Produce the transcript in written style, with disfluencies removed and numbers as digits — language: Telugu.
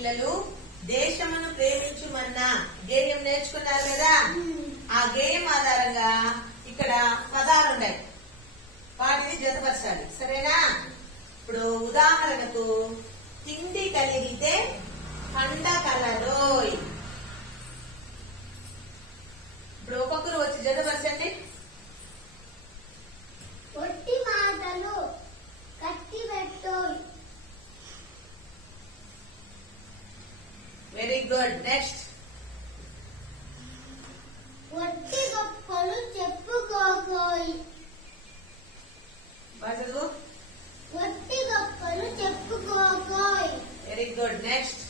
పిల్లలు దేశమును ప్రేమించుమన్నా గేయం నేర్చుకున్నారు కదా. ఆ గేయం ఆధారంగా ఇక్కడ పదాలు ఉన్నాయి, వాటిని జతపరచాలి. సరేనా? ఇప్పుడు ఉదాహరణకు తిండి కలిగితే పండ కలరోయ్. ఇప్పుడు ఒక్కొక్కరు వచ్చి జతపరచండి. ఒట్టి మాటలు కట్టి పెట్టోయ్. Very good. నెక్స్ట్. ఒట్టి గొప్పలు చెప్పుకోకోయ్. చదువు. ఒట్టి గొప్పలు చెప్పుకోకోయ్. Very good. నెక్స్ట్.